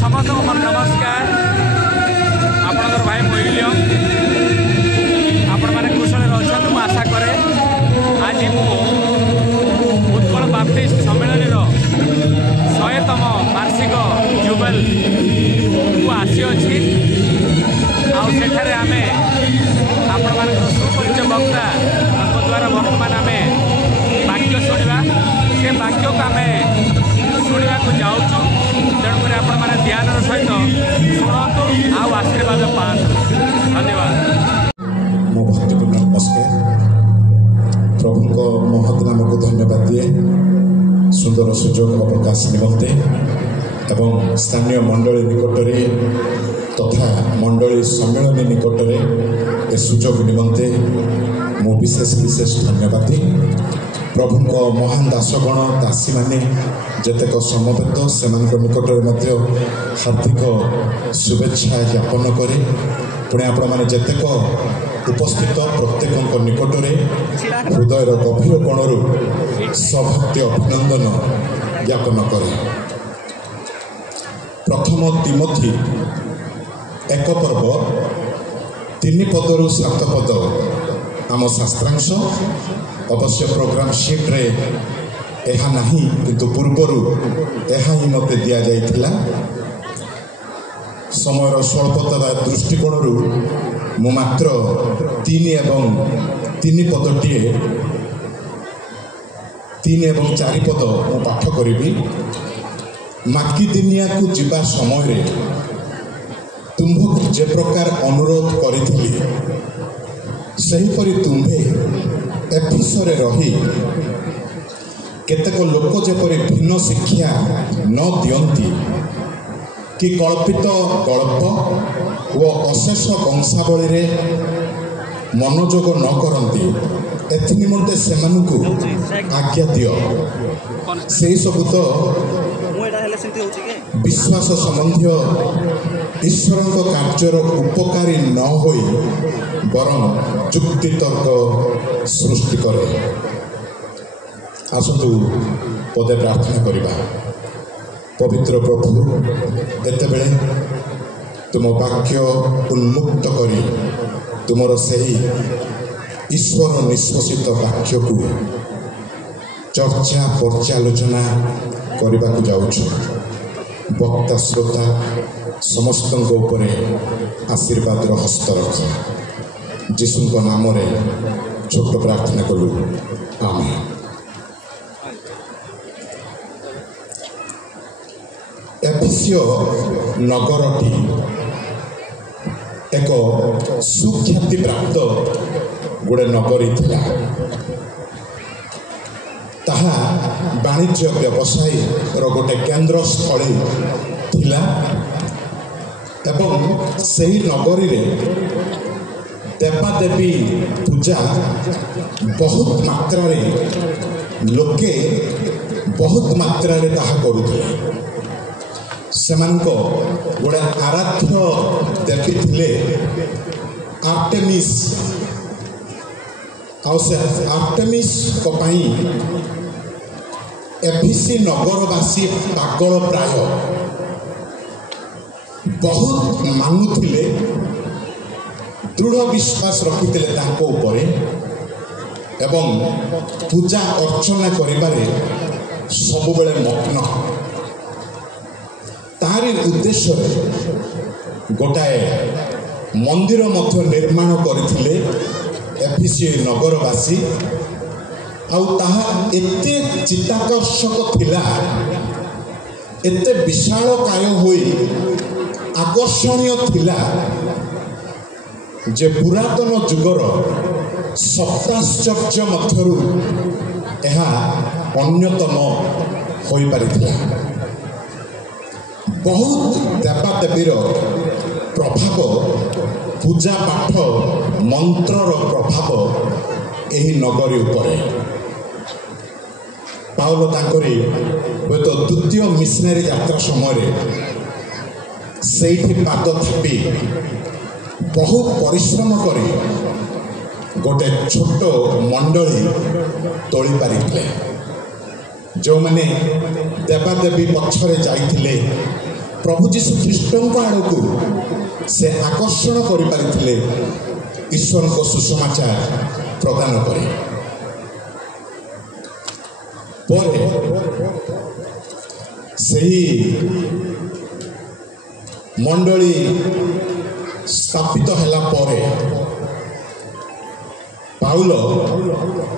समस्त नमस्कार आपणकर भाई मोइलियम आपण मैंने कुशल अच्छा मुझे आशा करे आज मु उत्कल बाप्टिस्ट सम्मेलन 100तम वार्षिक जुबल को आसी अच्छी आठे आम आपण मान सुपरिचय वक्ता द्वारा वर्तमान आम वाक्य शुणा से वाक्य को आम शुणा को जाऊँ तेणुक आपण मैंने ध्यान सहित शुणु आउ आशीर्वाद पातु। धन्यवाद। मो भक्तिपूर्ण नमस्कार। प्रभु को महत नाम को धन्यवाद दिए सुंदर सुजोग प्रकाश निमंते एवं स्थानीय मंडली निकटरे तथा मंडली सम्मेलन निकटरे ए सुजोग निमंते मो विशेष विशेष धन्यवाद दी। प्रभु को महान दासगण दासी माने जेतेक समवेत से निकट हार्दिक शुभेच्छा ज्ञापन करे पुणे आपण मैंने जेतेक उपस्थित प्रत्येक निकटरे हृदय गभीर कोणरू सभक्ति अभिनंदन ज्ञापन करे। प्रथम तिमोथी 1 पर्व 3 पदरू 7 पद आम शास्त्रांश अवश्य प्रोग्राम शीट रे एहा नहीं किंतु पूर्वरु एहा ही मते दिया जाइथिला। समयर स्वल्पता दृष्टिकोण मु मात्र 3 एवं 3 पदटीए 3 एवं 4 पद मु पाठ करी। माकी दिनिया को जीवा समय रे तुम्भु जे प्रकार अनुरोध करिथिली सहीपरि तुम्भे एफिसरे रही केतेक लोक जेपरि भिन्न शिक्षा न दियंती कि कल्पित गल्प व अशेष वंशावली रे मनोयोग न करती एथि निमंते सेमानकु आज्ञा दियो। से सब तो विश्वास संबंधी ईश्वर कार्यर उपकारी न होई बरं जुक्ति तर्क सृष्टि करे। आसतु पदे प्रार्थना करिबा। पवित्र प्रभु एतेबेले तुम वाक्य उन्मुक्त करी तुमर सही ईश्वर निश्वसित वाक्य को चर्चा पर्यालोचना करने को जाऊँ। वक्ता श्रोता समस्त उपरे आशीर्वाद हस्त रख जीशु नाम रे छोट प्रार्थना कलु आमेन। एफिसियो नगरटी एक सुख्याति प्राप्त गोटे नगरी थिला। ताहा वाणिज्य व्यवसाय गोटे केन्द्र स्थली थिला एवं सही नगरी रे देवादेवी पूजा बहुत मात्रा रे लोके बहुत मात्रा रे ताहा करुथिले। सेमानको गोटे आराध्य देवी थिले आर्टेमिस। आउ से आर्टेमिस को पाई एफिसी नगरवासी पागल प्राय बहुत मानुथिले दृढ़ विश्वास रखिथिले तांको उपरे एवं पूजा अर्चना करिबारे सबुबेले मग्न। तारी उद्देश्य गोटाए मंदिर मध्य निर्माण करथिले एफिसी नगरवासी। आउ ताहा एते चित्ताकर्षक थिला एते विशालकाय होई आकर्षणीय थिला जे पुरातन जुगर सप्ताश्चर्य मध्यरु एहा अन्यतम होई पारिथिला। बहुत देवादेवीर प्रभाव पूजा पाठ मंत्रर प्रभाव एही नगरी उपरे। पाउलो तांकरी हयत द्वितीय मिशनरी यात्रा समय सेठी पाद थापी बहु परिश्रम करी गोटे छोट मंडली तोली पारिथिले। जो माने देवादेवी पक्षरे जाइथिले प्रभु जीशु ख्रीष्ट आड़ को से आकर्षण कर ईश्वर को सुसमाचार प्रदान करे मंडली स्थापित हैला परे पाउल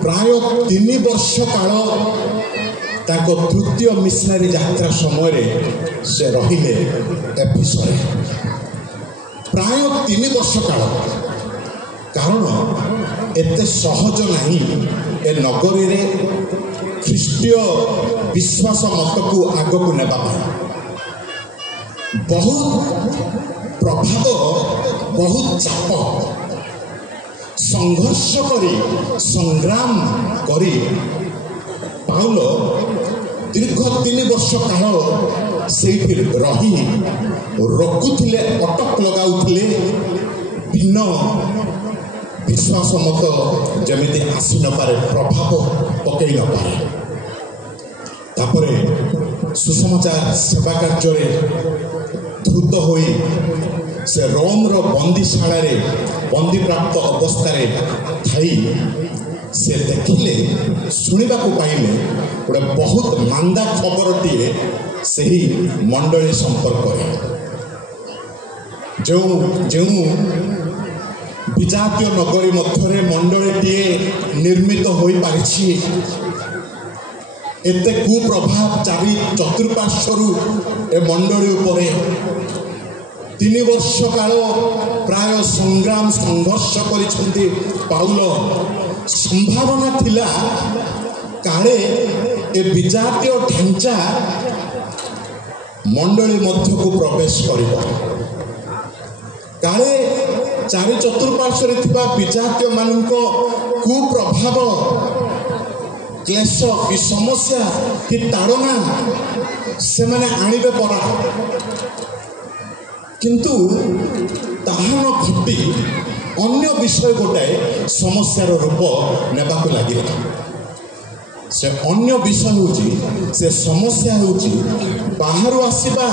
प्राय 3 वर्ष काल ताको तृतीय मिशनरी यात्रा समय से रहिले एफिसरे प्राय 3 वर्ष काल कारण एते सहज नहीं ए नगरी रे ख्रीष्टीय विश्वास मत को आग को नेबा बहुत प्रभाव बहुत चाप संघर्ष करी संग्राम करी पाउल दीर्घ 3 वर्ष काल से रही रोकुले अटक लगाउले भिन्न विश्वास मत जमीती आसी न पारे प्रभाव पकई न पारे तापरे सुसमाचार सेवा कार्य द्रुत होई से रोम रो बंदीशाला रे बंदी प्राप्त अवस्था थाई से देखिले शुणा पाइले गोटे बहुत मांदा खबरटीए से मंडली संपर्क जो जो विजातीय नगरी मध्य मंडलीटीए निर्मित हो पारिछि एते कुप्रभाव चारि चतुर्पार्श्वरू ए मंडली उपरे 3 वर्ष काल प्राय संग्राम संघर्ष करिसेंती पाउल संभावना थिला काले ए विजातीय ढांचा मंडली मध्य को प्रवेश करिबो काले चारि चतुर्पार्श्व विजातीय मान कुप्रभाव क्लेश कि समस्या कि ताड़ना से माने आनिबे पड़ा किंतु ताहा न घटी अन्य विषय गोटाए समस्यार रूप नेबाक लगे से अन्य विषय होची से समस्या होची बाहर आसीबा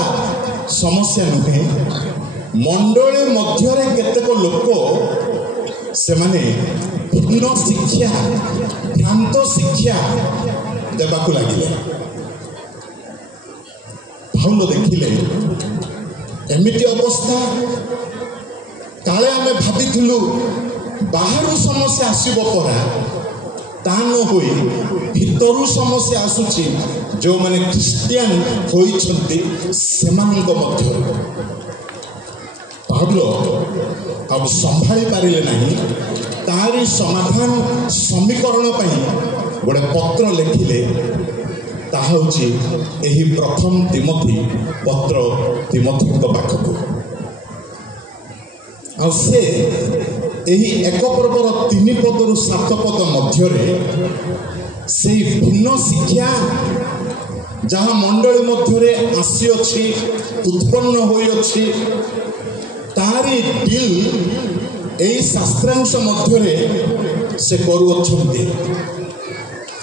समस्या नुहे मंडली मध्यरे केतेक लोक से माने भिन्न शिक्षा भ्रांत शिक्षा देबाक लगे भाउल देखिले एमिति अवस्था काले आमे भाबिथिलु बाहर समस्या आसीबो परा ता न होई भितरु समस्या आसुची जो माने क्रिश्चियन होइछंती सेमानक मध्य पाउल अब संभाली पारिले नहीं तारी समाधान समीकरण गोटे पत्र लिखिले ताहा होची एही प्रथम तिमोथी पत्र तिमोथी पाखक आ से एही एक पर्वर 3 पदरु 7 पद मध्य से भिन्न शिक्षा जहाँ मंडली मध्य आसी अछि उत्पन्न होई अछि तारी दिल एही शास्त्रांश मध्य से करुअछन्ति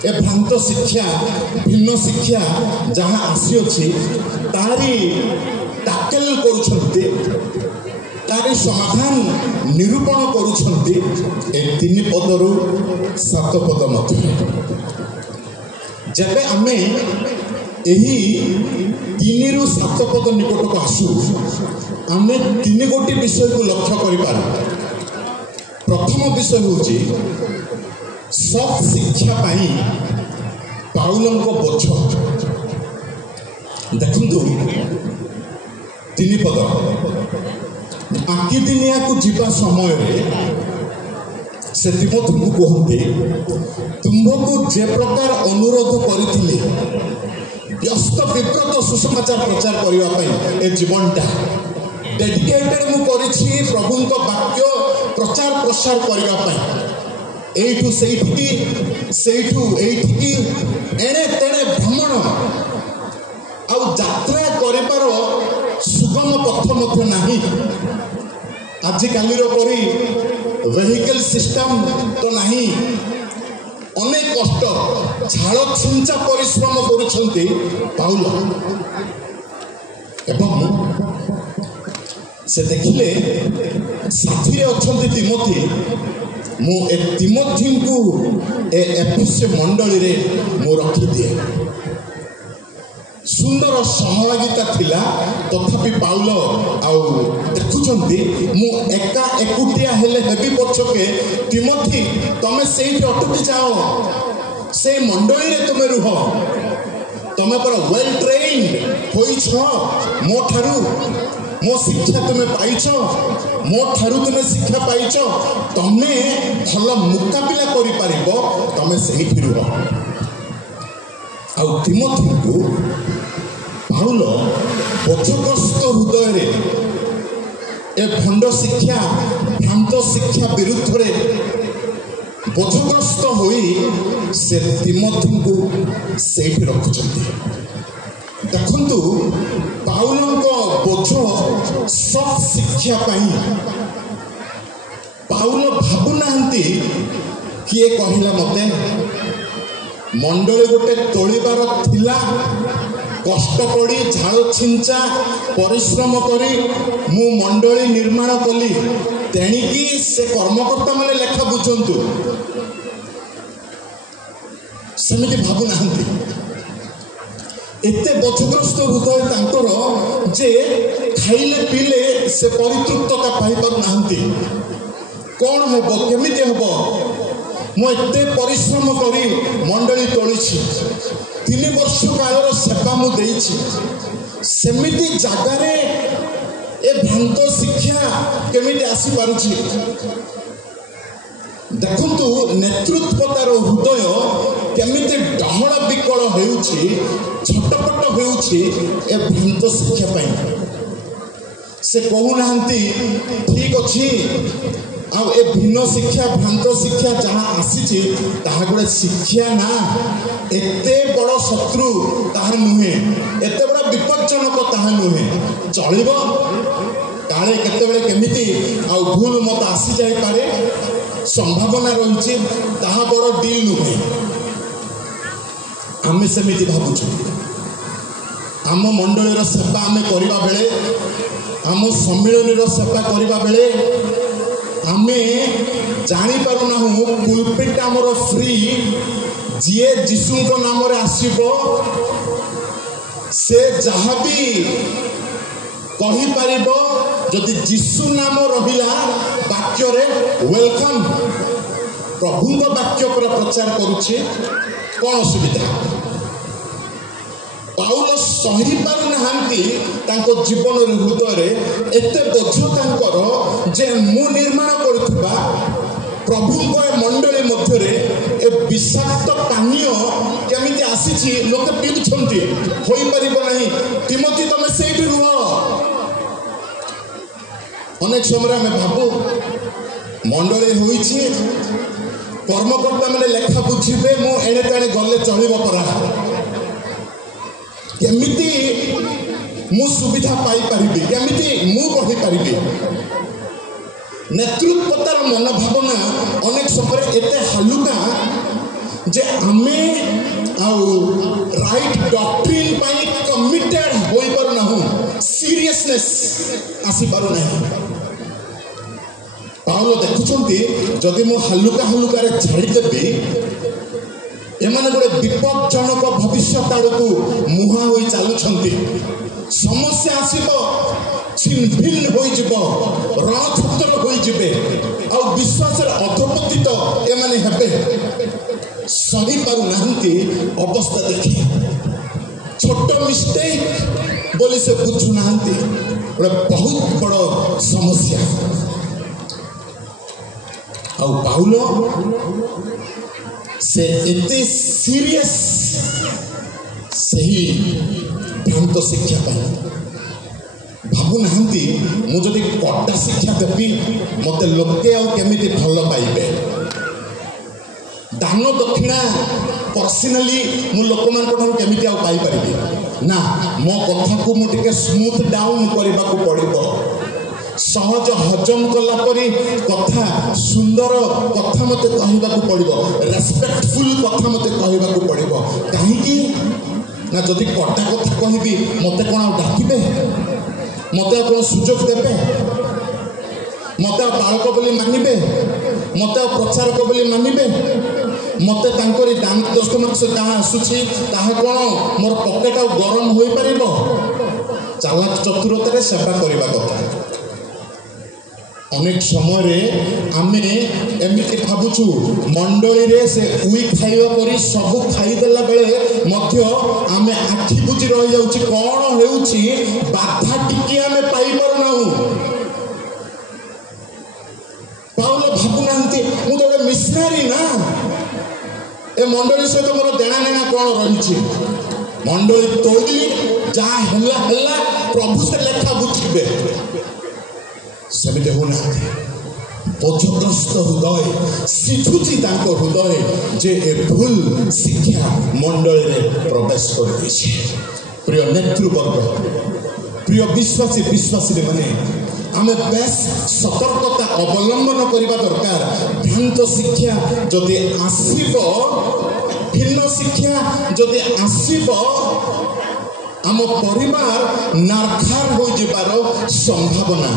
ए भ्रांत शिक्षा भिन्न शिक्षा जहाँ आसी अछि तारी टाकेल करुछन्ति तारी समाधान निरूपण करुछन्ति ए 3 पदरु 7 पद मध्य जबे आमे एही 3 रु 7 पद निकट को आसु आमे 3 गोटी विषय को लक्ष्य करि पारु प्रथम विषय होची सत शिक्षा पाई पाउलंक बोझ देखु 3 पद आकिदिनिया को जीवा समय से तिमोथी को कहते तुमको जे प्रकार अनुरोध करथिले व्यस्त विव्रत सुसमाचार प्रचार करने ए जीवनटा डेडिकेटेड मु करिछि प्रभुंक वाक्य प्रचार प्रसार करने एठू सेठू एठिकी एणे तेणे भ्रमण आउ यात्रा करिपार सुगम पथ मध्य नाही आजिकालीर परी वेहिकल सिस्टम तो नाही अनेक कष्ट झाड़ छिंचा परिश्रम करुछंती पाउल ଏବଂ ସେ ଦେଖିଲେ ସାଥିରେ ଅଛନ୍ତି ତିମୋଥି। ମୁଁ ଏ ତିମୋଥିଙ୍କୁ ଏ ଏଫେସ ମଣ୍ଡଳୀରେ ମୁଁ ରଖିଦିଏ। ସୁନ୍ଦର ସହଭାଗିତା ଥିଲା। ତଥାପି ପାଉଲ ଆଉ ଦେଖୁଛନ୍ତି ମୁଁ ଏକୁଟିଆ ହେଲେ ହେବି ପଛକେ, ତିମୋଥି ତମେ ସେଇଠି ଅଟକି ଯାଅ, ସେଇ ମଣ୍ଡଳୀରେ ତୁମେ ରୁହ। ତମେ ପରା ୱେଲ୍ ଟ୍ରେନ୍ଡ ହୋଇଛ ମୋ ଠାରୁ, ମୋ ଶିକ୍ଷା ତୁମେ ପାଇଛ, ମୋ ଠାରୁ ତୁମେ ଶିକ୍ଷା ପାଇଛ, ତମେ ଭଲ ମୁକାବିଲା କରିପାରିବ, ତମେ ସେଇଠି ରୁହ। ଆଉ ତିମୋଥିଙ୍କୁ ପାଉଲ ବୋଧଗ୍ରସ୍ତ ହୃଦୟରେ ଏ ଭଣ୍ଡ ଶିକ୍ଷା, ଭ୍ରାନ୍ତ ଶିକ୍ଷା ବିରୁଦ୍ଧରେ ବୋଧଗ୍ରସ୍ତ ହୋଇ ସେ ତିମୋଥିଙ୍କୁ ସେଇଠି ରଖୁଛନ୍ତି। ଦେଖନ୍ତୁ, ପାଉଲଙ୍କ ବୋଝ ସତ୍ ଶିକ୍ଷା ପାଇଁ। ପାଉଲ ଭାବୁନାହାନ୍ତି କିଏ କହିଲା ମୋତେ, ମଣ୍ଡଳୀ ଗୋଟେ ତୋଳିବାର ଥିଲା, କଷ୍ଟ ପଡ଼ି ଝାଳ ଛିଞ୍ଚା ପରିଶ୍ରମ କରି ମୁଁ ମଣ୍ଡଳୀ ନିର୍ମାଣ କଲି, ତେଣିକି ସେ କର୍ମକର୍ତ୍ତା ମାନେ ଲେଖା ବୁଝନ୍ତୁ। ସେମିତି ଭାବୁନାହାନ୍ତି। ଏତେ ବୋଧଗ୍ରସ୍ତ ହୃଦୟ ତାଙ୍କର ଯେ ଖାଇଲେ ପିଇଲେ ସେ ପରିତୃପ୍ତତା ପାଇପାରୁନାହାନ୍ତି। କ'ଣ ହେବ, କେମିତି ହେବ? ମୁଁ ଏତେ ପରିଶ୍ରମ କରି ମଣ୍ଡଳୀ ତୋଳିଛି, 3 ବର୍ଷ କାଳର ସେବା ମୁଁ ଦେଇଛି, ସେମିତି ଜାଗାରେ ଏ ଭ୍ରାନ୍ତ ଶିକ୍ଷା କେମିତି ଆସିପାରୁଛି? ଦେଖନ୍ତୁ, ନେତୃତ୍ୱତାର ହୃଦୟ କେମିତି ଡହଳ ବିକଳ ହେଉଛି, ଛଟପଟ ହେଉଛି ଏ ଭ୍ରାନ୍ତ ଶିକ୍ଷା ପାଇଁ। ସେ କହୁନାହାନ୍ତି ଠିକ୍ ଅଛି, ଆଉ ଏ ଭିନ୍ନ ଶିକ୍ଷା, ଭ୍ରାନ୍ତ ଶିକ୍ଷା ଯାହା ଆସିଛି ତାହା ଗୋଟେ ଶିକ୍ଷା ନା, ଏତେ ବଡ଼ ଶତ୍ରୁ ତାହା ନୁହେଁ, ଏତେ ବଡ଼ ବିପଜ୍ଜନକ ତାହା ନୁହେଁ, ଚଳିବ। କାଳେ କେତେବେଳେ କେମିତି ଆଉ ଭୁଲ ମତ ଆସିଯାଇପାରେ, ସମ୍ଭାବନା ରହିଛି, ତାହା ବଡ଼ ଡିଲ୍ ନୁହେଁ। ଆମେ ସେମିତି ଭାବୁଛୁ। ଆମ ମଣ୍ଡଳୀର ସେବା ଆମେ କରିବା ବେଳେ, ଆମ ସମ୍ମିଳନୀର ସେବା କରିବା ବେଳେ ଆମେ ଜାଣିପାରୁନାହୁଁ ପୁଲପିଟ୍ ଆମର ଫ୍ରି। ଯିଏ ଯୀଶୁଙ୍କ ନାମରେ ଆସିବ ସେ ଯାହା ବି କହିପାରିବ, ଯଦି ଯୀଶୁ ନାମ ରହିଲା ବାକ୍ୟରେ, ୱେଲକମ୍। ପ୍ରଭୁଙ୍କ ବାକ୍ୟ ପୁରା ପ୍ରଚାର କରୁଛି, କ'ଣ ଅସୁବିଧା? ପାଉଲ ସହିପାରୁନାହାନ୍ତି ତାଙ୍କ ଜୀବନର ହୃଦୟରେ ଏତେ ବୋଝ ତାଙ୍କର ଯେ ମୁଁ ନିର୍ମାଣ କରୁଥିବା ପ୍ରଭୁଙ୍କ ଏ ମଣ୍ଡଳୀ ମଧ୍ୟରେ ଏ ବିଷାକ୍ତ ପାନୀୟ କେମିତି ଆସିଛି, ଲୋକେ ପିଉଛନ୍ତି, ହୋଇପାରିବ ନାହିଁ। ତିମୋଥି ତମେ ସେଇଠି ରୁହ। ଅନେକ ସମୟରେ ଆମେ ଭାବୁ ମଣ୍ଡଳୀ ହୋଇଛି, କର୍ମକର୍ତ୍ତା ମାନେ ଲେଖା ବୁଝିବେ, ମୁଁ ଏଣେ ତେଣେ ଗଲେ ଚଳିବ ପରା, କେମିତି ମୁଁ ସୁବିଧା ପାଇପାରିବି, କେମିତି ମୁଁ ବଢ଼ିପାରିବି। ନେତୃତ୍ୱତାର ମନୋଭାବନା ଅନେକ ସମୟରେ ଏତେ ହାଲୁକା ଯେ ଆମେ ଆଉ ରାଇଟ୍ ଡକ୍ଟ୍ରିନ୍ ପାଇଁ କମିଟେଡ୍ ହୋଇପାରୁନାହୁଁ, ସିରିୟସନେସ୍ ଆସିପାରୁନାହିଁ। ପାଉଲ ଦେଖୁଛନ୍ତି, ଯଦି ମୁଁ ହାଲୁକାରେ ଛାଡ଼ିଦେବି, ଏମାନେ ଗୋଟେ ବିପଜ୍ଜନକ ଭବିଷ୍ୟତ ଆଡ଼କୁ ମୁହାଁ ହୋଇ ଚାଲୁଛନ୍ତି। ସମସ୍ୟା ଆସିବ, ଛିନ୍ଭିନ୍ନ ହୋଇଯିବ, ରଣକ୍ଷେତ୍ର ହୋଇଯିବେ, ଆଉ ବିଶ୍ୱାସରେ ଅଧପତିତ ଏମାନେ ହେବେ। ସହିପାରୁନାହାନ୍ତି ଅବସ୍ଥା ଦେଖି। ଛୋଟ ମିଷ୍ଟେକ୍ ବୋଲି ସେ ବୁଝୁନାହାନ୍ତି, ଗୋଟେ ବହୁତ ବଡ଼ ସମସ୍ୟା। ଆଉ ପାଉଲ ସେ ଏତେ ସିରିୟସ୍ ସେହି ଭ୍ରାନ୍ତ ଶିକ୍ଷା ପାଇଁ। ଭାବୁନାହାନ୍ତି ମୁଁ ଯଦି କଟା ଶିକ୍ଷା ଦେବି ମୋତେ ଲୋକେ ଆଉ କେମିତି ଭଲ ପାଇବେ, ଦାନ ଦକ୍ଷିଣା ପର୍ସନାଲି ମୁଁ ଲୋକମାନଙ୍କ ଠାରୁ କେମିତି ଆଉ ପାଇପାରିବି। ନା, ମୋ କଥାକୁ ମୁଁ ଟିକେ ସ୍ମୁଥ୍ ଡାଉନ୍ କରିବାକୁ ପଡ଼ିବ, ସହଜ ହଜମ କଲା ପରି କଥା, ସୁନ୍ଦର କଥା ମୋତେ କହିବାକୁ ପଡ଼ିବ, ରେସ୍ପେକ୍ଟଫୁଲ୍ କଥା ମୋତେ କହିବାକୁ ପଡ଼ିବ। କାହିଁକି ନା ଯଦି କଟା କଥା କହିବି ମୋତେ କ'ଣ ଆଉ ଡାକିବେ? मत कौन सुजोग देवे मत बालक बोली मानवे मत प्रचारक बोली मानवे मत दान 10 मास जहाँ आसूसी कौन मोर पकेट आ गरम हो पार चालाक चतुरतार सेवा करने कथा अनेक समय आमे एमती भावुचु मंडली से उई खाइबा परी सब खाईदेला बेले मध्य आमे आखि बुझी रही जाउची कौन हेउची बाधा टिकी आमे पाई परनाउ पाउल भाबु नांती मु तो मिशनरी ना ए मंडली सहित मोर देना नेना कौन रही मंडली तोड़ली जहाँ है प्रभु से लेखा बुझे सेमिते होना बोझग्रस्त हृदय सिझुची हृदय जे ए भूल शिक्षा मंडल प्रवेश कर प्रिय नेतृवर्ग प्रिय विश्वासी विश्वासी माने आमे बेस सतर्कता अवलंबन करने दरकार भ्रांत शिक्षा जदि आसीब भिन्न शिक्षा जदि आसीब आम परिवार नारखार हो जिबार संभावना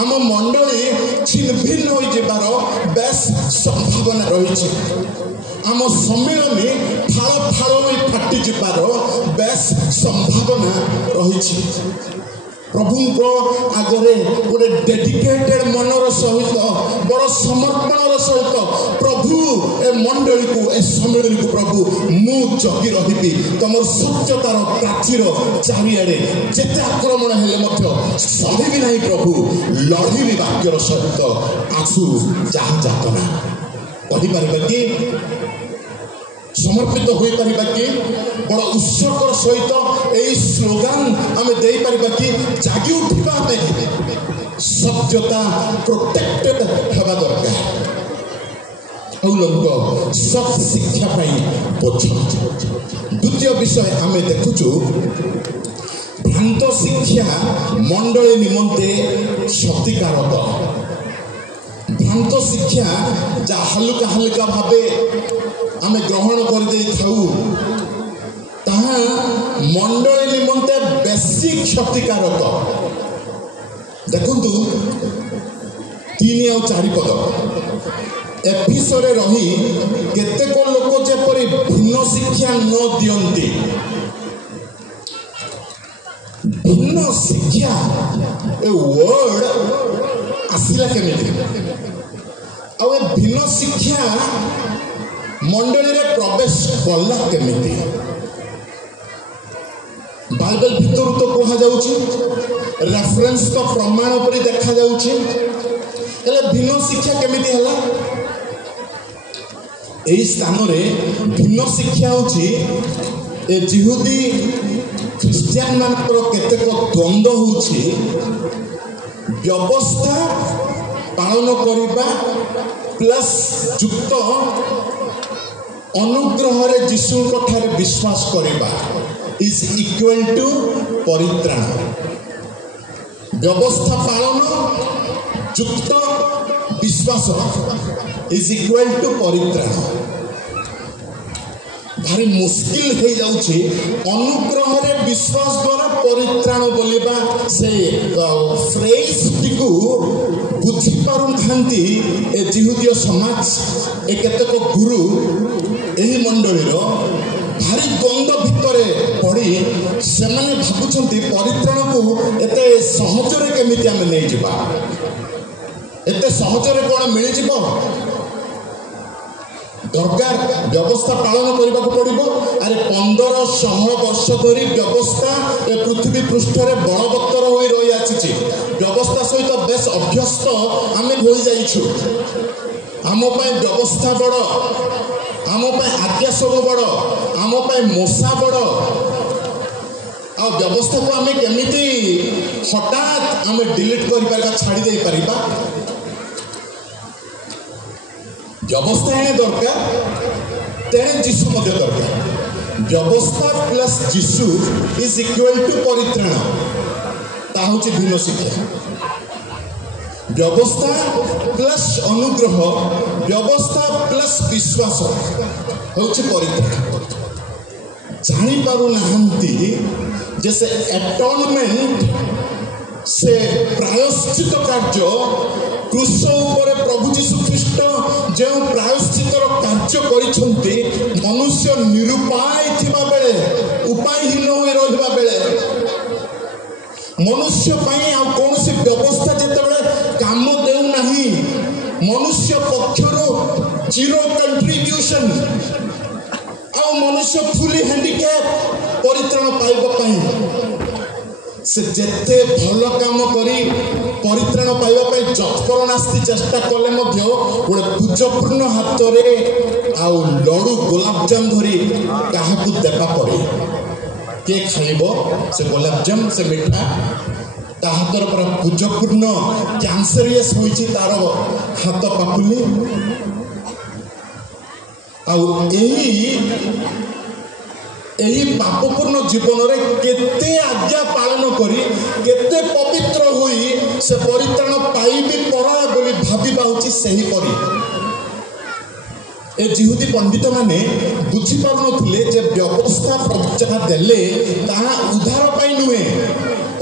आम मंडली छिन्न भिन्न हो जिबार बेस संभावना रही आम सम्मेलन फाड़ फाड़ हो फाटी जिबार बेस संभावना रही प्रभु को आगे गोटे डेडिकेटेड मनर सहित बड़ समर्पणर सहित प्रभु ए मंडली को ए सम्मेलन को प्रभु मु जगी रही तुम सत्यतार प्राचीर चारिआडे जेते आक्रमण हेले सहिबी नहीं प्रभु लड़िबी वाक्यर सहित आसु जहाँ जातना कहीपर कि समर्पित हो पारिबा कि बड़ उत्सर्गर सहित यही स्लोगान आम दे पारिबा कि जागी उठा सत्यता प्रोटेक्टेड हवा दरकार लोक सत शिक्षा बोझ द्वितीय विषय आम देखुचु भ्रांत शिक्षा मंडली निमंते क्षतिकारक भ्रांत शिक्षा जा हल्का हल्का भावे आमे ग्रहण कर मंडली निमंते बेसी क्षतिकारक देखु 3 और 4 पद एफिसरे रही केतेक लोक जेपरी भिन्न शिक्षा न दियंती भिन्न शिक्षा ए वर्ड आसिला केमिति आ भिन्न शिक्षा मंडली रे प्रवेश कला केमिति बाइबल भितर तो कहा जाउची रेफरेंस तो प्रमाण पर देखा जाउची हेले भिन्न शिक्षा केमिति हला एई स्थान रे भिन्न शिक्षा होची ए जिहुदी ख्रिस्टियन मानकर केतेक द्वंद्व होची व्यवस्था पालन करबा प्लस युक्त अनुग्रह रे यीशु ठारे विश्वास करबा इज इक्वल टू परित्राण व्यवस्था पालन युक्त विश्वास इज इक्वल टू परित्राण भारी मुश्किल हो जाउछि अनुग्रह रे विश्वास द्वारा परित्राण बोलिबा से फ्रेज टिकु बुझी पारु थांती ए जिहुदीय समाज ए केतेक गुरु एही मंडलीर भारी द्वंद्व भितर पड़ी से भावुंट परित्राण को एत सहजरे केमिति आमे नहीं जिबा एत सहजरे कौन मिल जिवो दरकार व्यवस्था पालन करने को पड़ो। अरे 1500 वर्ष धरी व्यवस्था ए पृथ्वी पृष्ठ रे बलवत्तर हो रही आसी व्यवस्था सहित बेस अभ्यस्त आम हो जाइछु आम व्यवस्था बड़ आम आज्ञा सब बड़ आम मशा बड़ आ व्यवस्था को आम केमिति हठात आम डिलीट कर छाड़ी दे पारिबा व्यवस्था एने दरकार तेने जीशु मध्य दरकार व्यवस्था plus Jishu is equal to परित्राण ता होची भिन्न शिक्षा व्यवस्था प्लस अनुग्रह व्यवस्था प्लस विश्वास होची परित्राण जापारू ना जे से एटोनमेंट से प्रायश्चित कार्य क्रूस उपर प्रभु जीशु ख्रीष्ट जो प्रायश्चितर कार्य करिसेंती मनुष्य निरुपाय थिबा बेले उपायहीन होई रहिबा बेले मनुष्य पाई आ कोनोसी व्यवस्था जेतेबेले काम देउ नाही मनुष्य पक्षरु जीरो कंट्रीब्यूशन आ मनुष्य फुली हैंडिकैप परित्राण पाइबा पाई से जेते भल काम करी परित्राण पाइबा पाई जत्पर नास्ती चेष्टा कले मध्य गोटे पूजपूर्ण हाथ रे आउ लडू गुलाबजाम धरी काहाकू देबा पड़े के खाइबो से गुलाबजाम से मिठा ता हाथर पर पूजपूर्ण कैंसरियस होइछि तार हाथ पापुली आउ एही पापपूर्ण जीवन रे केते आज्ञा पालन करी केते पवित्र होई से परित्राण पाइबी परा बोली भाबिबा होछि सही परी ए जिहुदी पंडित माने बुझी पारनथिले जे व्यवस्था प्रजा देले ताहा उद्धार पाई नुहे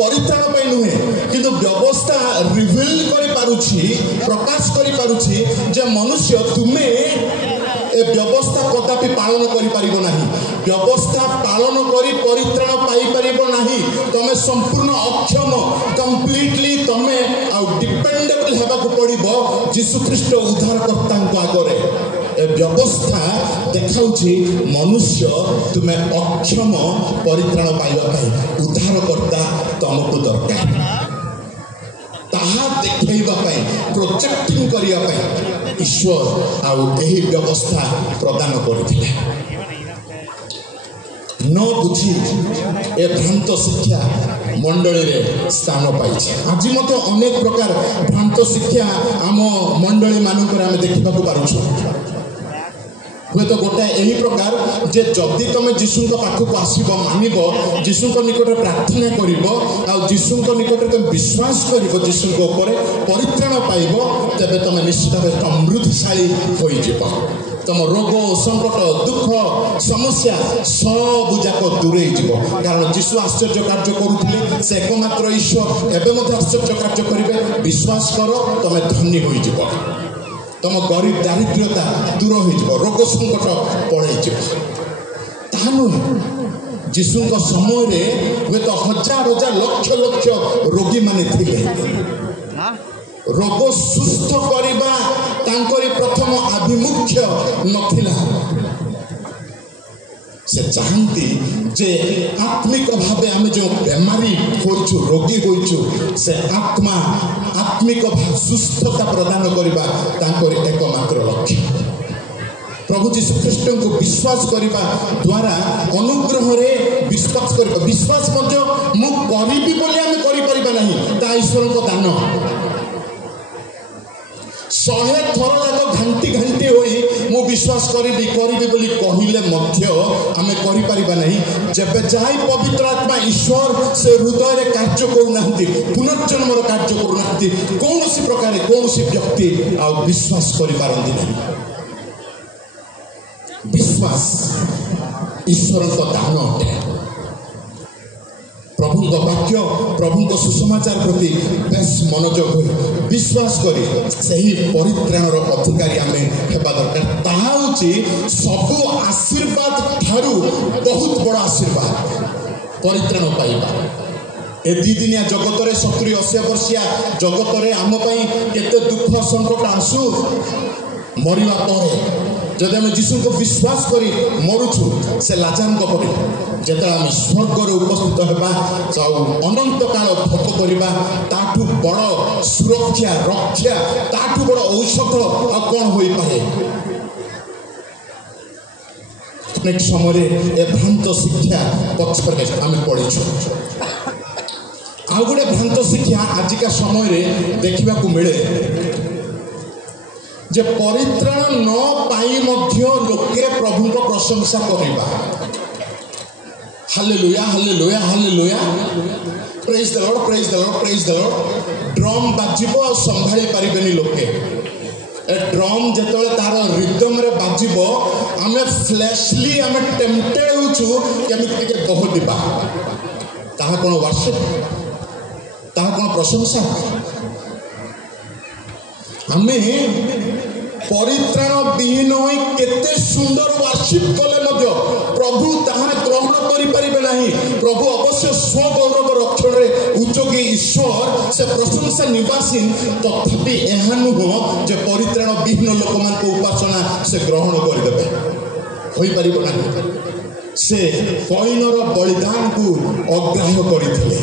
परित्राण पाई नुहे किंतु व्यवस्था रिवील करि पारुछि प्रकाश करि पारुछि जे मनुष्य तुमे ए व्यवस्था कदापि पालन करि परिबो नाही व्यवस्था पालन करी परित्राण पाई परिबो नाही तमे संपूर्ण अक्षम कंप्लीटली तमे आ डिपेंडेबल हेबा को पड़िबो यीशु ख्रीष्ट उद्धारकर्ता को आगरे ए व्यवस्था देखाउछि मनुष्य तुमे अक्षम परित्राण पाइबा पाई उद्धारकर्ता तुमको दरकार ताहा देखैबा पाई प्रोजेक्टिंग करिया पाई ईश्वर आउ एही व्यवस्था प्रदान करथिले न बुझी ए भ्रांत शिक्षा मंडली रे स्थान पाई आज मत अनेक प्रकार भ्रांत शिक्षा आम मंडली मानकर आम देखा पार्छु हुए तो गोटे यही प्रकार जे जदि तुम जीशु पाखक आसब मानब जीशु निकट प्रार्थना कर जीशु निकट तुम विश्वास कर जीशु परित्राण पाइब तेरे तुम निश्चित भाव समृद्धिशाली हो तुम रोग संकट दुख समस्या सब जाक दूरे कारण जीशु आश्चर्य कार्य करुले से एकमात्र ईश्वर एवं आश्चर्य कार्य करेंगे विश्वास कर तुम धनी हो तुम गरीब दारिद्र्यता दूर हो रोग संकट पड़े ता नुहे जीशु समय हुए तो हजार हजार लक्ष लक्ष रोगी माने थिले रोग सुस्थ करने प्रथम आभिमुख्य नथिला से चाहती जे आत्मिक भाव आम जो बेमारी होइछु रोगी होइछु से आत्मा आत्मिक भाव सुस्थता प्रदान करबा तांकर एकमात्र लक्ष्य प्रभु जीशु ख्रीष्ट को विश्वास करबा द्वारा अनुग्रह रे विश्वास करबा विश्वास मध्य मु करिबी बोली आम करि परिबा नहीं ता ईश्वर को दान 100 थर जाक घंटी घंटी होई मु विश्वास करी बोली कहले मध्य आमे करि परिबा नहीं जब जाई पवित्र आत्मा ईश्वर से हृदय रे कार्य करूनांती पुनर्जन्मर कार्य करूनांती कौनसी प्रकार कौनसी व्यक्ति आ विश्वास करि पारंती नहीं विश्वास ईश्वर को दान अटे प्रभु वाक्य प्रभु सुसमाचार प्रति बेस मनोजग हो विश्वास करी सही परित्राणर अधिकारी आमे हेबा दरकार ताहा होची सबु आशीर्वाद ठारू बहुत बड़ा आशीर्वाद परित्राण पाइबा ए दिदिनिया जगत रे 70-80 वर्षिया जगत रे आम पई केते दुख संकट आसु मरिवा परे जब आम जीशु को विश्वास करी मरुछु से लाजान परी जिते आम स्वर्ग उपस्थित होगा अनंत काल भोग करवा ताठू बड़ सुरक्षा रक्षा ताठू बड़ औषध आ कौन हो पाए अनेक समय ए भ्रांत शिक्षा पक्षरे आम पढ़ीछु आ गोटे भ्रांत शिक्षा आजिका समय देखा मिले जे परित्राण न पाई मध्य लोके प्रभु को प्रशंसा करिबा hallelujah hallelujah hallelujah praise the Lord praise the Lord praise the Lord drum बाजिबो आ संभाली परिबेनी लोके ए ड्रम जेतले तार रिदम रे बाजिबो आमे फ्लैशली आमे टेम्प्टेड होछु केमिति के बहुत दिबा ताहा कोन वर्शिप ताहा कोन प्रशंसा आमे परित्राण विहीन होई केते सुंदर वर्शिप कले मध्य प्रभु ताहार ग्रहण करि परिबे नाही प्रभु अवश्य स्वगौरव रक्षण रे उच्चकी ईश्वर से प्रशंसा निवासीन तथापि एहा नुह जे परित्राण विहीन लोक मान को उपासना से ग्रहण करि देबे होई परिबो नाही से कईनर बलिदान को अग्राह्य करथिले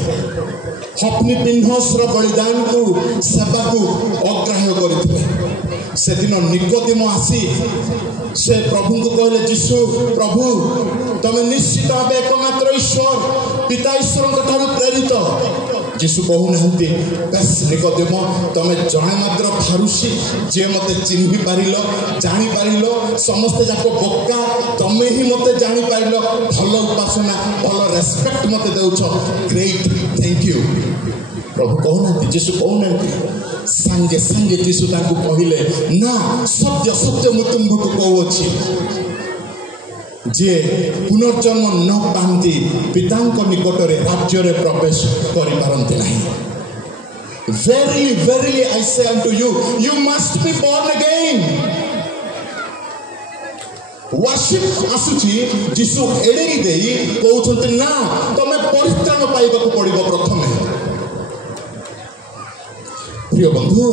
हप्नी पिन्हसर बलिदान को सेवा को अग्राह्य करथिले से दिन निकोदेम आसी से प्रभु को कहले यीशु प्रभु तमे निश्चित भावे एकमात्र ईश्वर पिता ईश्वर ठारू प्रेरित यीशु कहू नाहंती बस निकोदेम तमे जणे मात्र फारुसी जे मते चिन्हि पारिलो जानि पारिलो समस्त जाको बोका तमे ही मते जानि पारिलो भलो उपासना भलो रेस्पेक्ट मते देउछो ग्रेट थैंक यू प्रभु कहू नाहंती यीशु कहू नाहंती सांगे सांगे यीशु ताकू कहिले ना सत्य सत्य मु तुमको कहू अछि जे पुनर्जन्म न पाती पितांक निकट रे राज्य रे प्रवेश करि पारंती नाही verily I say unto you you must be born again worship आसुची यीशु एडेई देई कहउछंती ना तमे परित्राण पाइबाकू पड़िबो प्रथमे प्रिय बंधु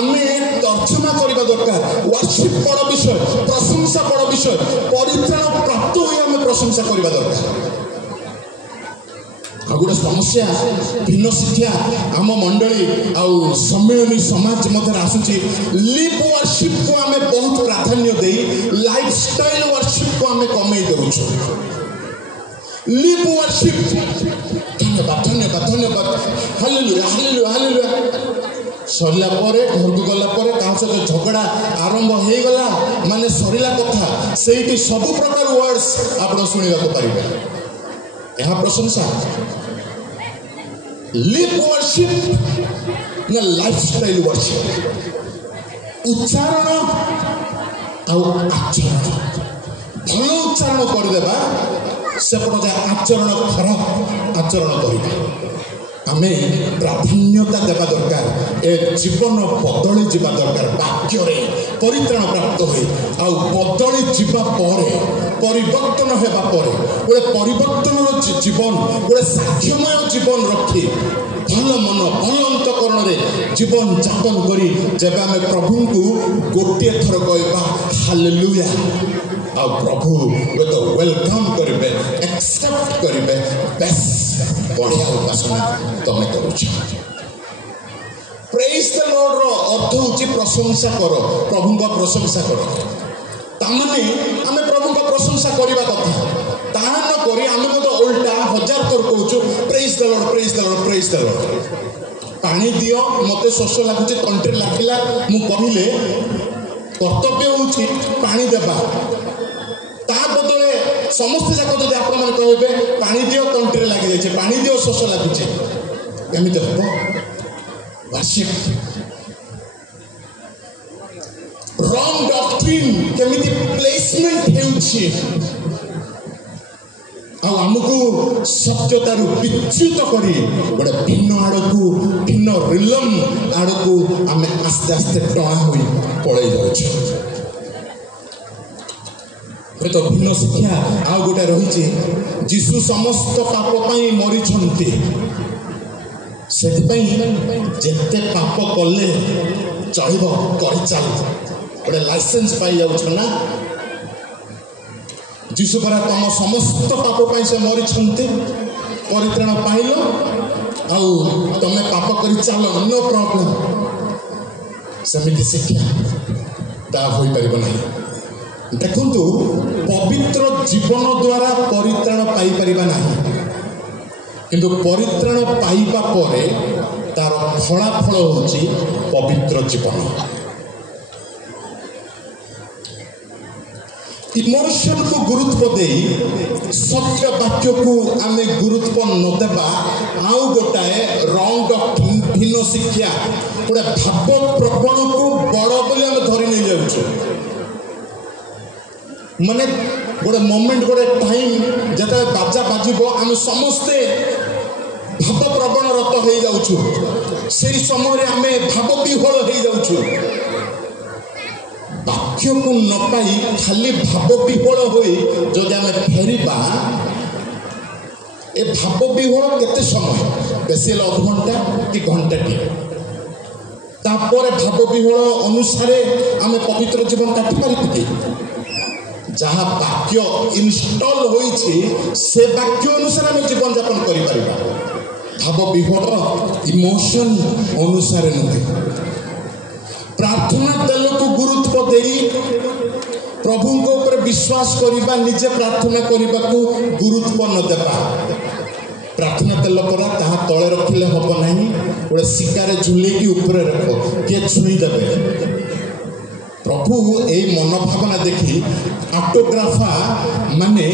आमे तर्जमा करबा दरकार वर्शिप बड़ विषय प्रशंसा बड़ विषय परित्राण प्राप्त होई आमे प्रशंसा करबा दरकार आ गोटे समस्या भिन्न शिक्षा आम मंडली आउ सम्मेलनी समाज मध्य आसुची लिप वर्शिप को आमे बहुत प्राधान्य देई लाइफस्टाइल वर्शिप को आमे कमई देउछु लिप वर्शिप धन्यवाद धन्यवाद धन्यवाद हालेलुया हालेलुया हालेलुया सरला परे घर को गला परे का सहित झगड़ा आरंभ हो गला माने सरिला कथा सेठी सब प्रकार वर्ड्स आपण सुनिबा को पारिबे यह प्रशंसा लिप वर्शिप ना लाइफस्टाइल वर्शिप उच्चारण आ आचरण भलो उच्चारण कर देबा सेपटे आचरण खराब आचरण करिबा आमे प्राधान्यता देवा दरकार ए जीवन बदली जीवा दरकार वाक्य रे परित्राण प्राप्त होई आ बदली जीवा परे परिवर्तन हेबा परे गोटे परिवर्तन जीवन गोटे साक्ष्यमय जीवन रखी भल मन भल अंतकरण रे जीवन यापन करी जब आमे प्रभु को गोटे थर कहबा हालेलुया आ प्रभु वेलकम करिबे एक्सेप्ट करिबे बेस बढ़िया उपासना तमे करूछ प्रेज द लॉर्ड रो अर्थ होची प्रशंसा करो प्रभु का प्रशंसा करो तामाने आमे प्रभु का प्रशंसा करिबा कथा ताहा न करी आमे तो उल्टा हजार थर कहूछु praise the Lord praise the Lord praise the Lord पानी दियो मते शोष लागुचे कंट्री लागिला मु कहिले कर्तव्य होची पानी देबा ता बदले समस्त जाक जदि आपण माने कहबे पानी दियो कंट्री लागि जाय छे पानी दियो शोष लागुचे केमिते हबो वर्शिप रॉन्ग डॉक्ट्रिन केमिति प्लेसमेंट हेउछि आ हमकु सत्यतार विच्युत करी गोटे भिन्न आड़कू भिन्न रिलम आड़कू आमे आस्ते आस्ते टणा होई पळै जाउछु तो भिन्न शिक्षा आ गोटे रही जीशु समस्त पाप पाई मरी से जेते पाप कले चलो कर चल गोटे लाइसेंस पाई जाऊछ ना जीशु परा तुम समस्त पाप पाई से मरी परित्राण पाइल आउ तुम पाप कर चल नो प्रॉब्लम सेमिति शिक्षा ता होई परिबो नहीं देखु पवित्र जीवन द्वारा परित्राण पाई परिबा नहीं किंतु परित्राण पाइबा परे तार फलाफल होची पवित्र जीवन इमोशन को गुरुत्व दे सत्य वाक्य को आमे गुरुत्व न देबा आउ गोटाए रॉन्ग डॉक्ट्रिन भिन्न ଶିକ୍ଷା ଗୋଟେ ଭାବ ପ୍ରବଣକୁ ବଡ଼ ବୋଲି ଆମେ ଧରି ନେଇ ଯାଉଛୁ। ମାନେ ଗୋଟେ ମୋମେଣ୍ଟ ଗୋଟେ ଟାଇମ୍ ଯେତେବେଳେ ବାଜା ବାଜିବ ଆମେ ସମସ୍ତେ ଭାବ ପ୍ରବଣ ରତ ହେଇଯାଉଛୁ। ସେଇ ସମୟରେ ଆମେ ଭାବ ବିହ୍ୱଳ ହେଇଯାଉଛୁ। ବାକ୍ୟକୁ ନ ପାଇ ଖାଲି ଭାବ ବିହ୍ୱଳ ହୋଇ ଯଦି ଆମେ ଫେରିବା, ଏ ଭାବ ବିହ୍ୱଳ କେତେ ସମୟ? ବେଶୀ ହେଲେ ଅଧଘଣ୍ଟା କି ଘଣ୍ଟାଟିଏ। ତାପରେ ଭାବ ବିହ୍ୱଳ ଅନୁସାରେ ଆମେ ପବିତ୍ର ଜୀବନ କାଟିପାରିବୁ କି? ଯାହା ବାକ୍ୟ ଇନଷ୍ଟଲ ହୋଇଛି ସେ ବାକ୍ୟ ଅନୁସାରେ ଆମେ ଜୀବନଯାପନ କରିପାରିବା। ଭାବ ବିହ୍ୱଳ ଇମୋସନ ଅନୁସାରେ ନୁହେଁ। ପ୍ରାର୍ଥନା ତେଲକୁ ଗୁରୁତ୍ୱ ଦେଇ ପ୍ରଭୁଙ୍କ ଉପରେ ବିଶ୍ୱାସ କରିବା, ନିଜେ ପ୍ରାର୍ଥନା କରିବାକୁ ଗୁରୁତ୍ୱ ନ ଦେବା। ପ୍ରାର୍ଥନା ତେଲ ପରା ତାହା ତଳେ ରଖିଲେ ହେବ ନାହିଁ, ଗୋଟେ ଶିକାରେ ଝୁଲେଇକି ଉପରେ ରଖ, କିଏ ଛୁଇଁଦେବେ। ପ୍ରଭୁ ଏଇ ମନୋଭାବନା ଦେଖି ଅଟୋଗ୍ରାଫା ମାନେ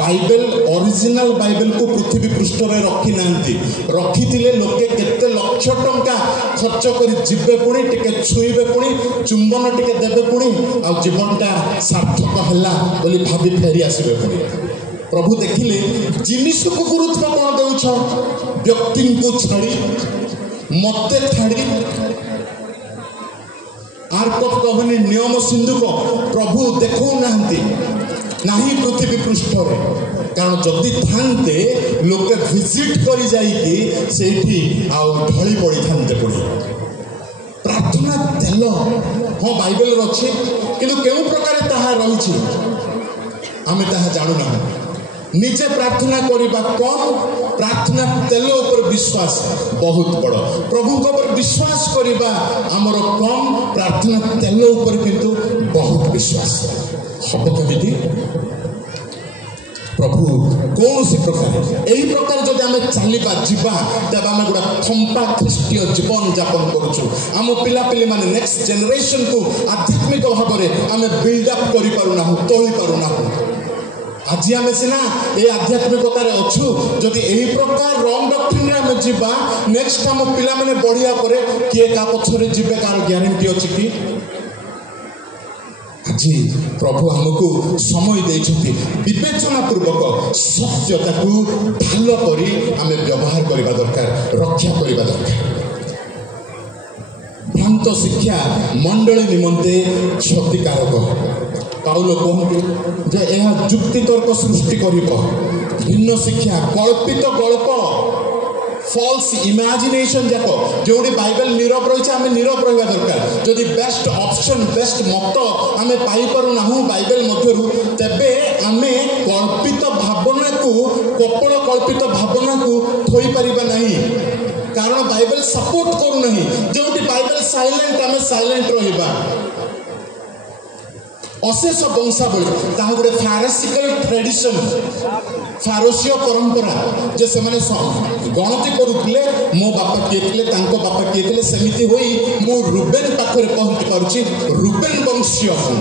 ବାଇବେଲ ଅରିଜିନାଲ ବାଇବେଲକୁ ପୃଥିବୀ ପୃଷ୍ଠରେ ରଖିନାହାନ୍ତି। ରଖିଥିଲେ ଲୋକେ କେତେ ଲକ୍ଷ ଟଙ୍କା ଖର୍ଚ୍ଚ କରି ଯିବେ, ପୁଣି ଟିକେ ଛୁଇଁବେ, ପୁଣି ଚୁମ୍ବନ ଟିକେ ଦେବେ, ପୁଣି ଆଉ ଜୀବନଟା ସାର୍ଥକ ହେଲା ବୋଲି ଭାବି ଫେରି ଆସିବେ। ପୁଣି ପ୍ରଭୁ ଦେଖିଲେ ଜିନିଷକୁ ଗୁରୁତ୍ୱ କ'ଣ ଦେଉଛ? ବ୍ୟକ୍ତିଙ୍କୁ ଛାଡ଼ି, ମତେ ଛାଡ଼ି। ଆର୍କ ଅଫ୍ କଭେନାଣ୍ଟ ନିୟମ ସିନ୍ଧୁକ ପ୍ରଭୁ ଦେଖାଉନାହାନ୍ତି ନାହିଁ ପୃଥିବୀ ପୃଷ୍ଠରେ। କାରଣ ଯଦି ଥାନ୍ତେ ଲୋକେ ଭିଜିଟ୍ କରି ଯାଇକି ସେଇଠି ଆଉ ଢଳି ପଡ଼ିଥାନ୍ତେ। ପୁଣି ପ୍ରାର୍ଥନା ତେଲ ହଁ ବାଇବେଲରେ ଅଛି, କିନ୍ତୁ କେଉଁ ପ୍ରକାର ତାହା ରହିଛି ଆମେ ତାହା ଜାଣୁନାହୁଁ। ନିଜେ ପ୍ରାର୍ଥନା କରିବା କମ୍, ପ୍ରାର୍ଥନା ତେଲ ଉପରେ ବିଶ୍ୱାସ ବହୁତ ବଡ଼। ପ୍ରଭୁଙ୍କ ଉପରେ ବିଶ୍ୱାସ କରିବା ଆମର କମ୍, ପ୍ରାର୍ଥନା ତେଲ ଉପରେ କିନ୍ତୁ ବହୁତ ବିଶ୍ୱାସ। ହବ କେମିତି? ପ୍ରଭୁ କୌଣସି ପ୍ରକାର ଏହି ପ୍ରକାର ଯଦି ଆମେ ଚାଲିବା ଯିବା, ତେବେ ଆମେ ଗୋଟେ ଫମ୍ପା ଖ୍ରୀଷ୍ଟୀୟ ଜୀବନ ଯାପନ କରୁଛୁ। ଆମ ପିଲାପିଲିମାନେ ନେକ୍ସଟ ଜେନେରେସନକୁ ଆଧ୍ୟାତ୍ମିକ ଭାବରେ ଆମେ ବିଲ୍ଡଅପ୍ କରିପାରୁନାହୁଁ, ତୋଳି ପାରୁନାହୁଁ। ଆଜି ଆମେ ସିନା ଏ ଆଧ୍ୟାତ୍ମିକତାରେ ଅଛୁ, ଯଦି ଏହି ପ୍ରକାର ରଙ୍ଗ ଡକ୍ଟ୍ରିନରେ ଆମେ ଯିବା, ନେକ୍ସଟ ଆମ ପିଲାମାନେ ବଢ଼ିବା ପରେ କିଏ କାହା ପଛରେ ଯିବେ, କାହାର ଗ୍ୟାରେଣ୍ଟି ଅଛି କି? ଆଜି ପ୍ରଭୁ ଆମକୁ ସମୟ ଦେଇଛନ୍ତି ବିବେଚନା ପୂର୍ବକ ସତ୍ୟତାକୁ ଭଲ କରି ଆମେ ବ୍ୟବହାର କରିବା ଦରକାର, ରକ୍ଷା କରିବା ଦରକାର। ଭ୍ରାନ୍ତ ଶିକ୍ଷା ମଣ୍ଡଳୀ ନିମନ୍ତେ କ୍ଷତିକାରକ। ପାଉଲ କୁହନ୍ତି ଯେ ଏହା ଯୁକ୍ତିତର୍କ ସୃଷ୍ଟି କରିବ। ଭିନ୍ନ ଶିକ୍ଷା, କଳ୍ପିତ ଗଳ୍ପ, ଫଲ୍ସ ଇମାଜିନେସନ୍ ଯାକ, ଯେଉଁଠି ବାଇବେଲ ନୀରବ ରହିଛି ଆମେ ନୀରବ ରହିବା ଦରକାର। ଯଦି ବେଷ୍ଟ ଅପସନ୍, ବେଷ୍ଟ ମତ ଆମେ ପାଇପାରୁନାହୁଁ ବାଇବେଲ ମଧ୍ୟରୁ, ତେବେ ଆମେ କଳ୍ପିତ ଭାବନାକୁ, କପୋଳ କଳ୍ପିତ ଭାବନାକୁ ଥୋଇପାରିବା ନାହିଁ। କାରଣ ବାଇବେଲ ସପୋର୍ଟ କରୁନାହିଁ। ଯେଉଁଠି ବାଇବେଲ ସାଇଲେଣ୍ଟ, ଆମେ ସାଇଲେଣ୍ଟ ରହିବା। ଅଶେଷ ବଂଶାବଳୀ ତାହା ଗୋଟେ ଫାରସିକାଲ ଟ୍ରାଡିସନ୍, ଫାରସୀୟ ପରମ୍ପରା, ଯେ ସେମାନେ ଗଣତି କରୁଥିଲେ ମୋ ବାପା କିଏ ଥିଲେ, ତାଙ୍କ ବାପା କିଏ ଥିଲେ। ସେମିତି ହୋଇ ମୁଁ ରୁବେନ ପାଖରେ ପହଞ୍ଚି ପାରୁଛି। ରୁବେନ ବଂଶୀୟ ମୁଁ,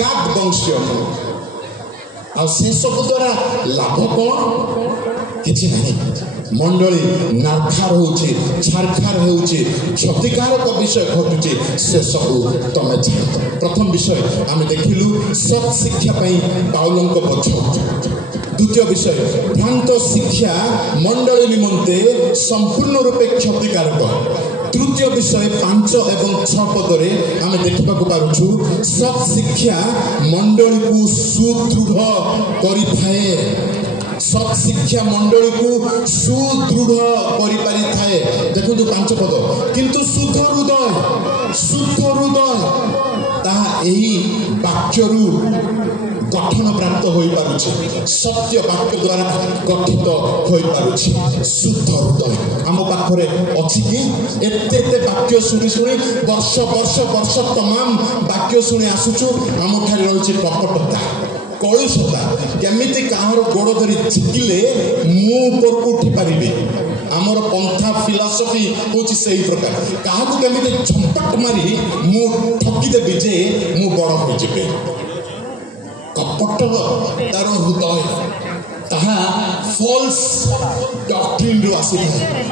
ଗାଦ ବଂଶୀୟ ମୁଁ। ଆଉ ସେସବୁ ଦ୍ୱାରା ଲାଭ କ'ଣ? କିଛି ନାହିଁ। ମଣ୍ଡଳୀ ନାର୍ଖାର ହେଉଛି, ଛାରଖାର ହେଉଛି, କ୍ଷତିକାରକ ବିଷୟ ଘଟୁଛି, ସେସବୁ ତମେ ଜାଣ। ପ୍ରଥମ ବିଷୟ ଆମେ ଦେଖିଲୁ ସତ୍ ଶିକ୍ଷା ପାଇଁ ପାଉଲଙ୍କ ବୋଝ। ଦ୍ୱିତୀୟ ବିଷୟ ଭ୍ରାନ୍ତ ଶିକ୍ଷା ମଣ୍ଡଳୀ ନିମନ୍ତେ ସମ୍ପୂର୍ଣ୍ଣ ରୂପେ କ୍ଷତିକାରକ। ତୃତୀୟ ବିଷୟ 5 ଏବଂ 6 ପଦରେ ଆମେ ଦେଖିବାକୁ ପାରୁଛୁ ସତ୍ ଶିକ୍ଷା ମଣ୍ଡଳୀକୁ ସୁଦୃଢ଼ କରିଥାଏ। ସତ୍ ଶିକ୍ଷା ମଣ୍ଡଳୀକୁ ସୁଦୃଢ଼ କରିପାରିଥାଏ। ଦେଖନ୍ତୁ 5 ପଦ, କିନ୍ତୁ ଶୁଦ୍ଧ ହୃଦୟ ତାହା ଏହି ବାକ୍ୟରୁ ଗଠନ ପ୍ରାପ୍ତ ହୋଇପାରୁଛି। ସତ୍ୟ ବାକ୍ୟ ଦ୍ୱାରା ଗଠିତ ହୋଇପାରୁଛି। ଶୁଦ୍ଧ ହୃଦୟ ଆମ ପାଖରେ ଅଛି କି? ଏତେ ବାକ୍ୟ ଶୁଣି ବର୍ଷ ତମାମ ବାକ୍ୟ ଶୁଣି ଆସୁଛୁ। ଆମଠାରେ ରହିଛି କପଟତା, କଳୁଷତା। କେମିତି କାହାର ଗୋଡ଼ ଧରି ଝିକିଲେ ମୁଁ ଉପରକୁ ଉଠି ପାରିବି। ଆମର ପନ୍ଥା ଫିଲସଫି ହେଉଛି ସେହି ପ୍ରକାର। କାହାକୁ କେମିତି ଝମ୍ପଟ ମାରି ମୁଁ ଠକିଦେବି ଯେ ମୁଁ ବଡ଼ ହୋଇଯିବି। କପଟ ତାର ହୃଦୟ, ତାହା ଫଲ୍ସ ଡକ୍ଟ୍ରିନରୁ ଆସିଥାଏ,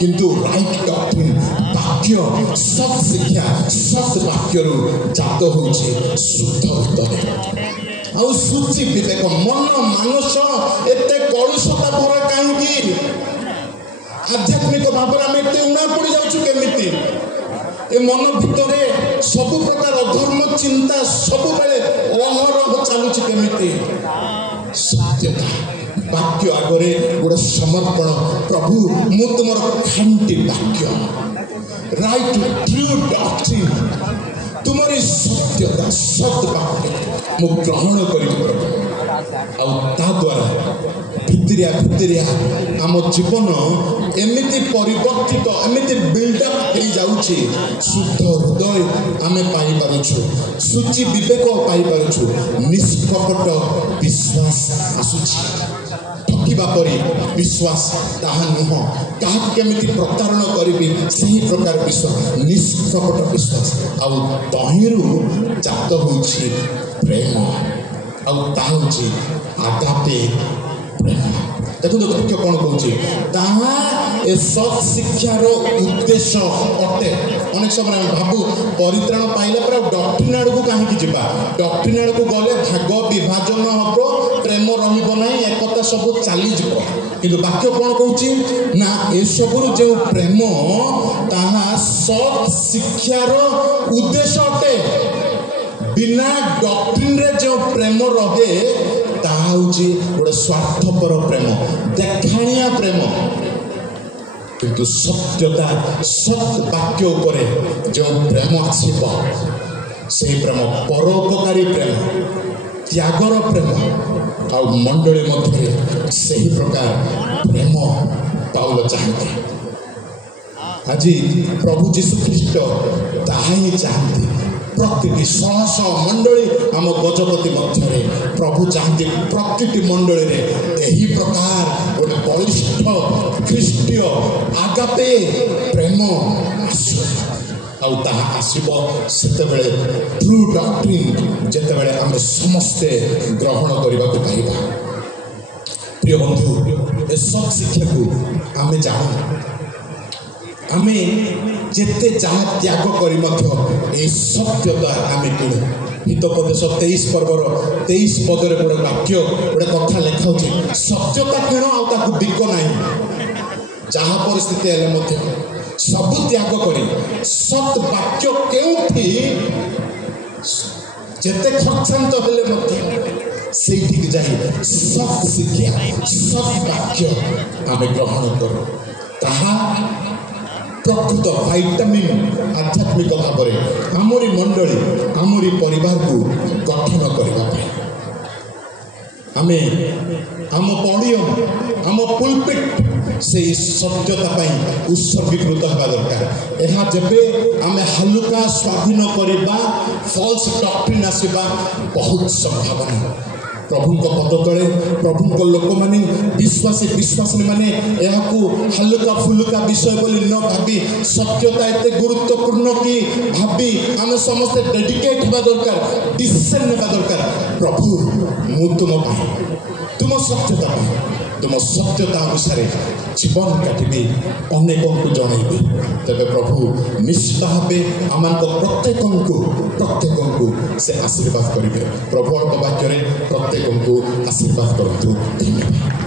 କିନ୍ତୁ ରାଇଟ୍ ଡକ୍ଟ୍ରିନ ବାକ୍ୟ ସତ୍ ଶିକ୍ଷା ସତ୍ ବାକ୍ୟରୁ ଜାତ ହେଉଛି ଶୁଦ୍ଧ ହୃଦୟ ଆଉ ସୂଚି ବିବେକ। ମନ ମାନସ ଏତେ କଳୁଷତା ଭରା କାହିଁକି? ଆଧ୍ୟାତ୍ମିକ ଭାବରେ ଆମେ ଏତେ ଉଣା ପଡ଼ି ଯାଉଛୁ କେମିତି? ଏ ମନ ଭିତରେ ସବୁ ପ୍ରକାର ଅଧର୍ମ ଚିନ୍ତା ସବୁବେଳେ ଅହରହ ଚାଲୁଛି କେମିତି? ସତ୍ୟତା ବାକ୍ୟ ଆଗରେ ଗୋଟେ ସମର୍ପଣ। ପ୍ରଭୁ ମୁଁ ତୁମର ଖାଣ୍ଟି ବାକ୍ୟ, ରାଇଟ୍ ଟ୍ରୁ ଡକ୍ଟ୍ରିନ, ତୁମରି ସତ୍ୟତା ସତ୍ ବାକ୍ୟ ମୁଁ ଗ୍ରହଣ କରିବି ପ୍ରଭୁ। ଆଉ ତା ଦ୍ୱାରା ଭିତରିଆ ଆମ ଜୀବନ ଏମିତି ପରିବର୍ତ୍ତିତ, ଏମିତି ବିଲ୍ଡଅପ୍ ହେଇଯାଉଛି, ଶୁଦ୍ଧ ହୃଦୟ ଆମେ ପାଇପାରୁଛୁ, ସୂଚି ବିବେକ ପାଇପାରୁଛୁ, ନିଷ୍କପଟ ବିଶ୍ୱାସ ଆସୁଛି। ଠକିବା ପରି ବିଶ୍ୱାସ ତାହା ନୁହଁ, କାହାକୁ କେମିତି ପ୍ରତାରଣ କରିବି ସେହି ପ୍ରକାର ବିଶ୍ୱାସ, ନିଷ୍କପଟ ବିଶ୍ୱାସ। ଆଉ ତହିଁରୁ ଜାତ ହେଉଛି ପ୍ରେମ, ଆଉ ତାହା ହେଉଛି ଆଗାପେ ପ୍ରେମ। ଦେଖନ୍ତୁ ବାକ୍ୟ କ'ଣ କହୁଛି? ତାହା ଏ ସତ୍ ଶିକ୍ଷାର ଉଦ୍ଦେଶ୍ୟ ଅଟେ। ଅନେକ ସମୟରେ ଆମେ ଭାବୁ ପରିତ୍ରାଣ ପାଇଲା ପରେ ଆଉ ଡକ୍ଟ୍ରିନ୍ ଆଡ଼କୁ କାହିଁକି ଯିବା? ଡକ୍ଟ୍ରିନ୍ ଆଡ଼କୁ ଗଲେ ଭାଗ ବିଭାଜନ ହେବ, ପ୍ରେମ ରହିବ ନାହିଁ, ଏକତା ସବୁ ଚାଲିଯିବ। କିନ୍ତୁ ବାକ୍ୟ କ'ଣ କହୁଛି ନା ଏସବୁରୁ ଯେଉଁ ପ୍ରେମ ତାହା ସତ୍ ଶିକ୍ଷାର ଉଦ୍ଦେଶ୍ୟ ଅଟେ। ବିନା ଡକ୍ଟ୍ରିନରେ ଯେଉଁ ପ୍ରେମ ରହେ ତାହା ହେଉଛି ଗୋଟେ ସ୍ୱାର୍ଥପର ପ୍ରେମ, ଦେଖାଣିଆ ପ୍ରେମ। କିନ୍ତୁ ସତ୍ୟତା ସତ୍ ବାକ୍ୟ ଉପରେ ଯେଉଁ ପ୍ରେମ ଆସିବ ସେହି ପ୍ରେମ ପରୋପକାରୀ ପ୍ରେମ, ତ୍ୟାଗର ପ୍ରେମ, ଆଉ ମଣ୍ଡଳୀ ମଧ୍ୟରେ ସେହି ପ୍ରକାର ପ୍ରେମ ପାଉଲ ଚାହାନ୍ତି। ଆଜି ପ୍ରଭୁ ଯୀଶୁ ଖ୍ରୀଷ୍ଟ ତାହା ହିଁ ଚାହାନ୍ତି। ପ୍ରତିଟି ଶହ ମଣ୍ଡଳୀ ଆମ ଗଜପତି ମଧ୍ୟରେ ପ୍ରଭୁ ଚାହାନ୍ତି ପ୍ରତିଟି ମଣ୍ଡଳୀରେ ଏହି ପ୍ରକାର ଗୋଟେ ବଳିଷ୍ଠ ଖ୍ରୀଷ୍ଟୀୟ ଆଗାପେ ପ୍ରେମ ଆସୁ। ଆଉ ତାହା ଆସିବ ସେତେବେଳେ ଟ୍ରୁ ଡକ୍ଟ୍ରିନ୍ ଯେତେବେଳେ ଆମେ ସମସ୍ତେ ଗ୍ରହଣ କରିବାକୁ ପାଇବା। ପ୍ରିୟ ବନ୍ଧୁ, ଏ ସତ୍ ଶିକ୍ଷାକୁ ଆମେ ଜାଣୁ, ଆମେ ଯେତେ ଯାହା ତ୍ୟାଗ କରି ମଧ୍ୟ ଏହି ସତ୍ୟତା ଆମେ କିଣୁ। ହିତୋପଦେଶ 23 ପର୍ବର 23 ପଦରେ ଗୋଟେ ବାକ୍ୟ, ଗୋଟେ କଥା ଲେଖା ହେଉଛି, ସତ୍ୟତା କିଣ ଆଉ ତାକୁ ବିକ ନାହିଁ। ଯାହା ପରିସ୍ଥିତି ହେଲେ ମଧ୍ୟ ସବୁ ତ୍ୟାଗ କରି ସତ୍ ବାକ୍ୟ କେଉଁଠି ଯେତେ ଖର୍ଚ୍ଚାନ୍ତ ହେଲେ ମଧ୍ୟ ସେଇଠିକି ଯାଇ ସତ୍ ଶିକ୍ଷା ସତ୍ ବାକ୍ୟ ଆମେ ଗ୍ରହଣ କରୁ। ତାହା ପ୍ରକୃତ ଭାଇଟାମିନ୍ ଆଧ୍ୟାତ୍ମିକ ଭାବରେ ଆମରି ମଣ୍ଡଳୀ ଆମରି ପରିବାରକୁ ଗଠନ କରିବା ପାଇଁ ଆମେ ଆମ ପଡ଼ିୟମ ଆମ ପୁଲପିଟ୍ ସେହି ସତ୍ୟତା ପାଇଁ ଉତ୍ସର୍ଗୀକୃତ ହେବା ଦରକାର। ଏହା ଯେବେ ଆମେ ହାଲୁକା ସ୍ୱାଧୀନ କରିବା, ଫଲ୍ସ ଡକ୍ଟ୍ରିନ୍ ଆସିବା ବହୁତ ସମ୍ଭାବନା। ପ୍ରଭୁଙ୍କ ପଦ ତଳେ ପ୍ରଭୁଙ୍କ ଲୋକମାନେ ବିଶ୍ୱାସୀମାନେ ଏହାକୁ ହାଲୁକା ଫୁଲୁକା ବିଷୟ ବୋଲି ନ ଭାବି ସତ୍ୟତା ଏତେ ଗୁରୁତ୍ୱପୂର୍ଣ୍ଣ କି ଭାବି ଆମେ ସମସ୍ତେ ଡେଡିକେଟ୍ ହେବା ଦରକାର, ଡିସିସନ୍ ନେବା ଦରକାର। ପ୍ରଭୁ ମୁଁ ତୁମ ପାଇଁ, ତୁମ ସତ୍ୟତା ପାଇଁ, ତୁମ ସତ୍ୟତା ଅନୁସାରେ ଜୀବନ କାଟିବି, ଅନେକଙ୍କୁ ଜଣାଇବି। ତେବେ ପ୍ରଭୁ ନିଶ୍ଚିତ ଭାବେ ଆମମାନଙ୍କ ପ୍ରତ୍ୟେକଙ୍କୁ ସେ ଆଶୀର୍ବାଦ କରିବେ। ପ୍ରଭୁଙ୍କ ବାକ୍ୟରେ ପ୍ରତ୍ୟେକଙ୍କୁ ଆଶୀର୍ବାଦ କରନ୍ତୁ। ଧନ୍ୟବାଦ।